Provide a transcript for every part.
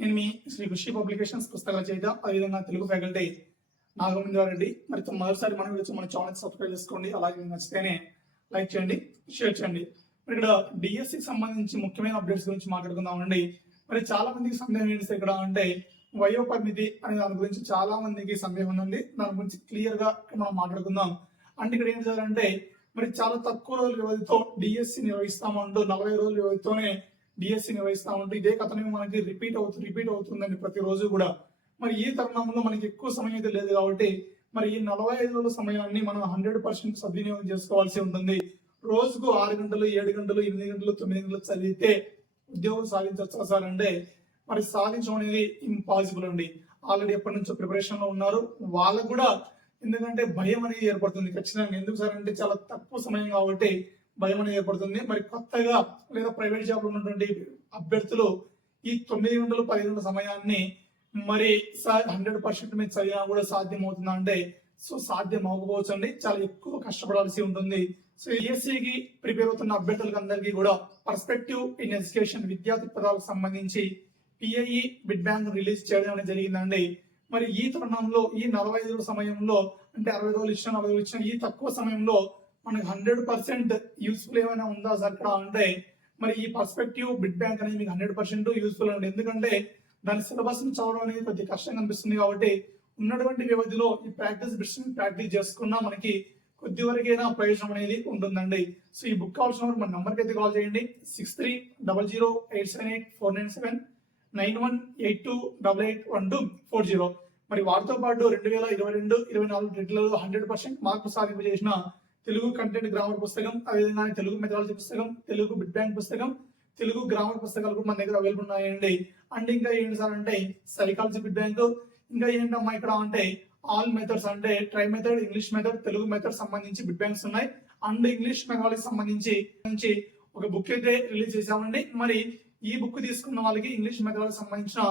నేను మీ శ్రీ కృషి పబ్లికేషన్స్ పుస్తకాల చేత అదేవిధంగా తెలుగు ఫ్యాకల్టీ నాగమేంద్రారెడ్డి మరి మరోసారి మనం వీడియో మన ఛానల్ సబ్స్క్రైబ్ చేసుకోండి. అలాగే మీకు నచ్చితేనే లైక్ చేయండి షేర్ చేయండి. మరి ఇక్కడ డిఎస్సి సంబంధించి ముఖ్యమైన అప్డేట్స్ గురించి మాట్లాడుకుందామండి మరి చాలా మందికి సందేహం ఏంటి ఇక్కడ అంటే వయో పరిమితి అనే దాని గురించి చాలా మందికి సందేహం ఉంది. దాని గురించి క్లియర్గా మనం మాట్లాడుకుందాం. అంటే ఇక్కడ ఏం చేయాలంటే మరి చాలా తక్కువ రోజుల వ్యవధితో డిఎస్సి నిర్వహిస్తామంటూ నలభై రోజుల వ్యవధితోనే డిఎస్సి నిర్వహిస్తామంటూ ఇదే కథనం మనకి రిపీట్ అవుతుంది రిపీట్ అవుతుందండి ప్రతిరోజు కూడా. మరి ఈ తరుణంలో మనకి ఎక్కువ సమయం అయితే లేదు కాబట్టి మరి ఈ నలభై ఐదు రోజుల సమయాన్ని మనం హండ్రెడ్ పర్సెంట్ సద్వినియోగం చేసుకోవాల్సి ఉంటుంది. రోజుకు ఆరు గంటలు ఏడు గంటలు ఎనిమిది గంటలు తొమ్మిది గంటలు చదివితే ఉద్యోగం సాధించవచ్చా సార్ అంటే మరి సాధించడం అనేది ఇంపాసిబుల్ అండి. ఆల్రెడీ ఎప్పటి నుంచో ప్రిపరేషన్లో ఉన్నారు. వాళ్ళకు కూడా ఎందుకంటే భయం అనేది ఏర్పడుతుంది. ఖచ్చితంగా ఎందుకు సార్ అంటే చాలా తక్కువ సమయం కాబట్టి భయం అనేది ఏర్పడుతుంది. మరి కొత్తగా లేదా ప్రైవేట్ జాబ్లో ఉన్నటువంటి అభ్యర్థులు ఈ తొమ్మిది గంటలు పది గంటల సమయాన్ని మరి హండ్రెడ్ పర్సెంట్ మీద చదివినా కూడా సాధ్యం అవుతుందా అంటే సో సాధ్యం అవ్వకపోవచ్చు అండి. చాలా ఎక్కువ కష్టపడాల్సి ఉంటుంది. సో ఏఎస్సీకి ప్రిపేర్ అవుతున్న అభ్యర్థులకు అందరికీ కూడా పర్స్పెక్టివ్ ఇన్ ఎడ్యుకేషన్ విద్యా దృక్పథాలకు సంబంధించి పిఐఈ బిడ్ బ్యాంక్ రిలీజ్ చేయడం అనేది జరిగిందండి. మరి ఈ తరుణంలో ఈ నలభై ఐదు సమయంలో అంటే అరవై రోజులు ఇచ్చిన నలభై రోజులు ఇచ్చిన ఈ తక్కువ సమయంలో మనకి హండ్రెడ్ పర్సెంట్ యూస్ఫుల్ ఏమైనా ఉందా సార్ ఇక్కడ అంటే మరి ఈ పర్స్పెక్టివ్ బిడ్ బ్యాంక్ అనేది మీకు హండ్రెడ్ పర్సెంట్ యూస్ఫుల్ అండి. ఎందుకంటే దాని సిలబస్ని చదవడం అనేది కొద్దిగా కష్టంగా అనిపిస్తుంది కాబట్టి ఉన్నటువంటి వ్యవధిలో ఈ ప్రాక్టీస్ బిట్స్ని ప్రాక్టీస్ చేసుకున్నా మనకి కొద్ది వరకైనా ప్రయోజనం అనేది ఉంటుందండి. సో ఈ బుక్ కావాల్సిన వారు మన నంబర్కి అయితే కాల్ చేయండి. Six three double zero eight seven eight four nine seven nine one eight two double eight one two four zero మరి వాటితో పాటు రెండు వేల ఇరవై రెండు ఇరవై నాలుగు రెండులలో హండ్రెడ్ పర్సెంట్ మార్పు సాధింపు చేసిన తెలుగు కంటెంట్ గ్రామర్ పుస్తకం అదేవిధంగా తెలుగు మెథడాలజీ పుస్తకం తెలుగు బిడ్ బ్యాంక్ పుస్తకం తెలుగు గ్రామర్ పుస్తకాలు కూడా మన దగ్గర అవైలబుల్ ఉన్నాయండి. అండ్ ఇంకా ఏంటి సార్ అంటే సైకాలజీ బిడ్ బ్యాంక్ ఇంకా ఏంటమ్మా ఇక్కడ అంటే ఆల్ మెథడ్స్ అంటే tri method English method Telugu method సంబంధించి బిడ్ బ్యాంక్స్ ఉన్నాయి. అండ్ ఇంగ్లీష్ మెథడాలజీ సంబంధించి నుంచి ఒక బుక్ అయితే రిలీజ్ చేసామండి మరి ఈ బుక్ తీసుకున్న వాళ్ళకి ఇంగ్లీష్ మెథడాలజీ సంబంధించిన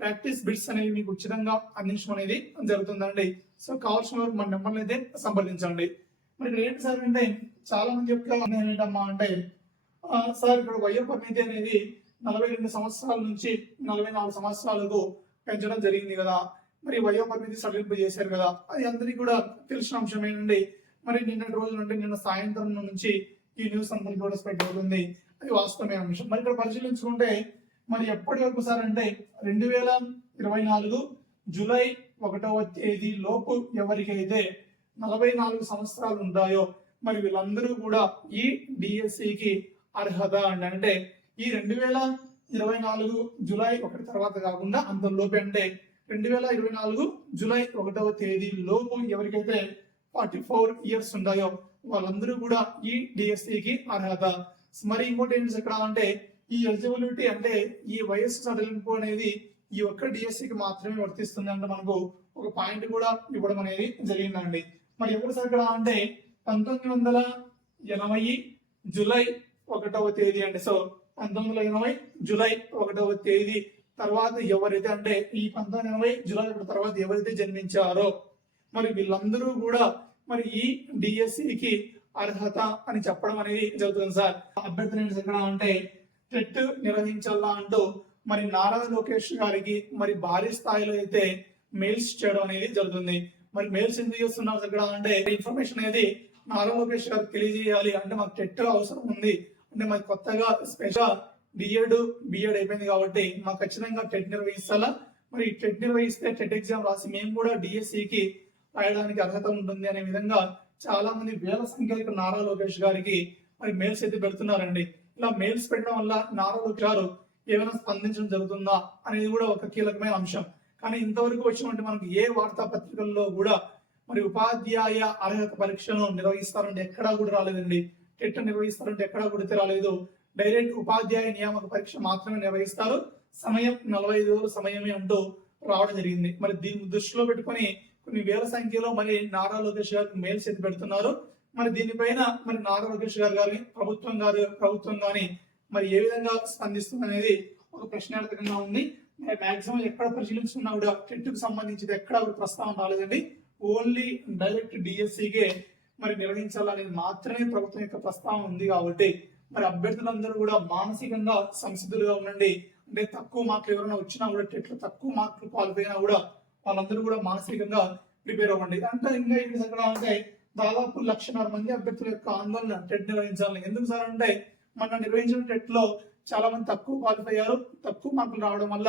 ప్రాక్టీస్ బిట్స్ అనేవి మీకు ఉచితంగా అందించడం అనేది జరుగుతుందండి. సో కావాల్సిన వారు మన నెంబర్ని అయితే సంప్రదించండి. మరి ఇక్కడ ఏంటి సార్ అంటే చాలా మంది యొక్క ఏంటమ్మా? అంటే సార్ ఇక్కడ వయో పరిమితి అనేది నలభై రెండు సంవత్సరాల నుంచి నలభై నాలుగు సంవత్సరాలకు పెంచడం జరిగింది కదా. మరి వయో పరిమితి సడలింపు చేశారు కదా. అది అందరికీ కూడా తెలిసిన అంశమేనండి మరి నిన్నటి రోజు అంటే నిన్న సాయంత్రం నుంచి ఈ న్యూస్ అందరికీ కూడా స్ప్రెడ్ అవుతుంది. అది వాస్తవమైన అంశం. మరి ఇక్కడ పరిశీలించుకుంటే మరి ఎప్పటి వరకు సార్ అంటే రెండు వేల ఇరవై నాలుగు జూలై ఒకటవ తేదీ లోపు ఎవరికైతే నలభై నాలుగు సంవత్సరాలు ఉంటాయో మరి వీళ్ళందరూ కూడా ఈ డిఎస్సికి అర్హత అండి. అంటే ఈ రెండు వేల ఇరవై నాలుగు జులై ఒకటి తర్వాత కాకుండా అంతలోపే అంటే రెండు వేల ఇరవై నాలుగు జూలై ఒకటవ తేదీ లోపు ఎవరికైతే ఫార్టీ ఫోర్ ఇయర్స్ ఉన్నాయో వాళ్ళందరూ కూడా ఈ డిఎస్సికి అర్హత. మరి ఇంకోటి ఏంటి ఇక్కడ అంటే ఈ ఎలిజిబిలిటీ అంటే ఈ వయస్సు సడలింపు అనేది ఈ ఒక్క డిఎస్సికి మాత్రమే వర్తిస్తుంది అంటే మనకు ఒక పాయింట్ కూడా ఇవ్వడం అనేది జరిగిందండి. మరి ఎప్పుడు సార్ అంటే పంతొమ్మిది వందల ఎనభై జూలై ఒకటవ తేదీ అండి. సో పంతొమ్మిది వందల ఎనభై జూలై ఒకటవ తేదీ తర్వాత ఎవరైతే అంటే ఈ పంతొమ్మిది ఎనభై జూలై ఒకటి తర్వాత ఎవరైతే జన్మించారో మరి వీళ్ళందరూ కూడా మరి ఈ డిఎస్సికి అర్హత అని చెప్పడం అనేది జరుగుతుంది సార్. అభ్యర్థులు ఏంటి ఎక్కడ అంటే టెట్ నిర్వహించాలా అంటూ మరి నారా లోకేష్ గారికి మరి భారీ స్థాయిలో అయితే మెయిల్స్ చేయడం అనేది జరుగుతుంది. మరి మెయిల్స్ ఎందుకు చేస్తున్నారు ఇక్కడ అంటే ఇన్ఫర్మేషన్ అనేది నారా లోకేష్ గారికి తెలియజేయాలి అంటే మాకు టెట్ అవసరం ఉంది. అంటే మాకు కొత్తగా స్పెషల్ బిఎడ్ బిఎడ్ అయిపోయింది కాబట్టి మాకు ఖచ్చితంగా టెట్ నిర్వహిస్తాలా? మరి టెట్ నిర్వహిస్తే టెట్ ఎగ్జామ్ రాసి మేము కూడా డిఎస్సికి రాయడానికి అర్హత ఉంటుంది అనే విధంగా చాలా మంది వేల సంఖ్యలో ఇక్కడ నారా లోకేష్ గారికి మరి మెయిల్స్ అయితే పెడుతున్నారండి. ఇలా మెయిల్స్ పెట్టడం వల్ల నారా లోకేష్ గారు ఏమైనా స్పందించడం జరుగుతుందా అనేది కూడా ఒక కీలకమైన అంశం. కానీ ఇంతవరకు వచ్చినటువంటి మనకి ఏ వార్తాపత్రికల్లో కూడా మరి ఉపాధ్యాయ అర్హత పరీక్షను నిర్వహిస్తారంటే ఎక్కడా కూడా రాలేదండి. టెట్ నిర్వహిస్తారంటే ఎక్కడా కూడా రాలేదు డైరెక్ట్ ఉపాధ్యాయ నియామక పరీక్ష మాత్రమే నిర్వహిస్తారు. సమయం నలభై ఐదు రోజుల సమయమే అంటూ రావడం జరిగింది. మరి దీన్ని దృష్టిలో పెట్టుకొని కొన్ని వేల సంఖ్యలో మరి నారా లోకేష్ గారికి మేలు చేతి పెడుతున్నారు. మరి దీనిపైన మరి నారా లోకేష్ గారు గారి ప్రభుత్వం గారు ప్రభుత్వం గాని మరి ఏ విధంగా స్పందిస్తుంది అనేది ఒక ప్రశ్నార్థకంగా ఉంది. మాక్సిమం ఎక్కడ పరిశీలించుకున్నా కూడా టెట్ సంబంధించి ఎక్కడ కూడా ప్రస్తావన రాలేదండి. ఓన్లీ డైరెక్ట్ డిఎస్సికే మరి నిర్వహించాలనేది మాత్రమే ప్రభుత్వం యొక్క ప్రస్తావన ఉంది కాబట్టి మరి అభ్యర్థులందరూ కూడా మానసికంగా సంసిద్ధులుగా ఉండండి. అంటే తక్కువ మార్కులు ఎవరైనా వచ్చినా కూడా టెట్లో తక్కువ మార్కులు క్వాలిఫై అయినా కూడా వాళ్ళందరూ కూడా మానసికంగా ప్రిపేర్ అవ్వండి. అంటే ఇంకా ఏంటి అక్కడ అంటే దాదాపు లక్షన్నర మంది అభ్యర్థుల యొక్క ఆందోళన టెట్ నిర్వహించాలని. ఎందుకు సార్ అంటే మన నిర్వహించిన టెట్లో చాలా మంది తక్కువ క్వాలిఫై అయ్యారు. తక్కువ మార్కులు రావడం వల్ల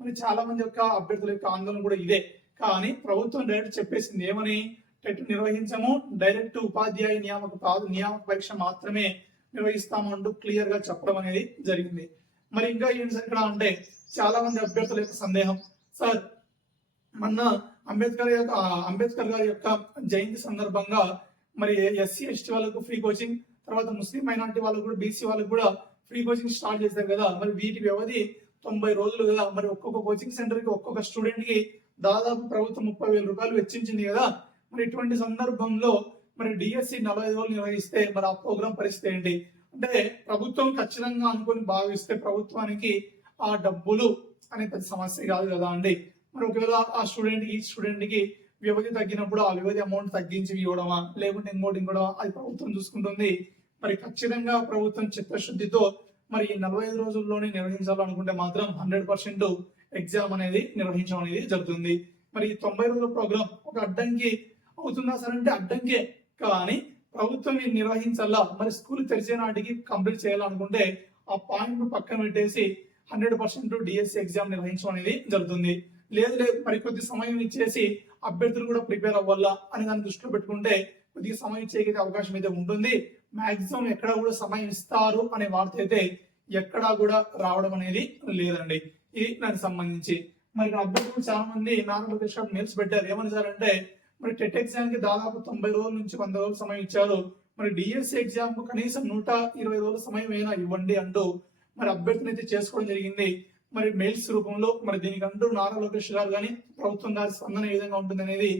మరి చాలా మంది యొక్క అభ్యర్థుల యొక్క ఆందోళన కూడా ఇదే. కానీ ప్రభుత్వం డైరెక్ట్ చెప్పేసింది ఏమని? టెట్ నిర్వహించము. డైరెక్ట్ ఉపాధ్యాయ నియామక నియామక పరీక్ష మాత్రమే నిర్వహిస్తాము అంటూ క్లియర్గా చెప్పడం అనేది జరిగింది. మరి ఇంకా ఏంటి సార్ ఇక్కడ అంటే చాలా మంది అభ్యర్థుల యొక్క సందేహం. సార్ మొన్న అంబేద్కర్ యొక్క అంబేద్కర్ గారి యొక్క జయంతి సందర్భంగా మరి ఎస్సీ ఎస్టీ వాళ్ళకు ఫ్రీ కోచింగ్ తర్వాత ముస్లిం మైనార్టీ వాళ్ళకు కూడా బీసీ వాళ్ళకు కూడా ఫ్రీ కోచింగ్ స్టార్ట్ చేశారు కదా. మరి వీటి వ్యవధి తొంభై రోజులు కదా. మరి ఒక్కొక్క కోచింగ్ సెంటర్కి ఒక్కొక్క స్టూడెంట్కి దాదాపు ప్రభుత్వం ముప్పై వేల రూపాయలు వెచ్చించింది కదా. మరి ఇటువంటి సందర్భంలో మరి డిఎస్సి నలభై రోజులు నిర్వహిస్తే మరి ఆ ప్రోగ్రాం పరిస్థితి ఏంటి? అంటే ప్రభుత్వం ఖచ్చితంగా అనుకుని భావిస్తే ప్రభుత్వానికి ఆ డబ్బులు అనే పెద్ద సమస్య కాదు కదా అండి. మరి ఒకవేళ ఆ స్టూడెంట్ ఈ స్టూడెంట్కి వ్యవధి తగ్గినప్పుడు ఆ వ్యవధి అమౌంట్ తగ్గించి ఇవ్వడమా? లేకుంటే ఇంకోటి ఇంకోటి అది ప్రభుత్వం చూసుకుంటుంది. మరి ఖచ్చితంగా ప్రభుత్వం చిత్తశుద్ధితో మరి ఈ నలభై ఐదు రోజుల్లోనే నిర్వహించాలనుకుంటే మాత్రం హండ్రెడ్ పర్సెంట్ ఎగ్జామ్ అనేది నిర్వహించడం అనేది జరుగుతుంది. మరి ఈ తొంభై రోజుల ప్రోగ్రామ్ ఒక అడ్డంకి అవుతుందా సరే అంటే అడ్డంకే. కానీ ప్రభుత్వం నిర్వహించాలా? మరి స్కూల్ తెరిచే నాటికి కంప్లీట్ చేయాలనుకుంటే ఆ పాయింట్ పక్కన పెట్టేసి హండ్రెడ్ పర్సెంట్ డిఎస్సి ఎగ్జామ్ నిర్వహించడం అనేది జరుగుతుంది. లేదు లేదు మరి కొద్ది సమయం ఇచ్చేసి అభ్యర్థులు కూడా ప్రిపేర్ అవ్వాలా అని దాన్ని దృష్టిలో పెట్టుకుంటే కొద్దిగా సమయం ఇచ్చే అవకాశం అయితే ఉంటుంది. మాక్సిమం ఎక్కడ కూడా సమయం ఇస్తారు అనే వార్త అయితే ఎక్కడా కూడా రావడం అనేది లేదండి. ఇది దానికి సంబంధించి. మరి అభ్యర్థులు చాలా మంది నారా లోకేష్ గారు మెయిల్స్ పెట్టారు. ఏమని సార్ అంటే మరి టెట్ ఎగ్జామ్కి దాదాపు తొంభై రోజుల నుంచి వంద రోజులు సమయం ఇచ్చారు. మరి డిఎస్సి ఎగ్జామ్కు కనీసం నూట ఇరవై రోజుల సమయం అయినా ఇవ్వండి అంటూ మరి అభ్యర్థులు అయితే చేసుకోవడం జరిగింది. మరి మెయిల్స్ రూపంలో మరి దీనికంటూ నారా లోకేష్ గారు కానీ ప్రభుత్వం గారి స్పందన ఏ విధంగా ఉంటుంది అనేది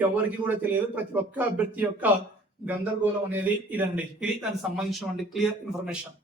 ఎవరికి కూడా తెలియదు. ప్రతి ఒక్క అభ్యర్థి యొక్క గందరగోళం అనేది ఇదండి. ఇది దానికి సంబంధించినటువంటి క్లియర్ ఇన్ఫర్మేషన్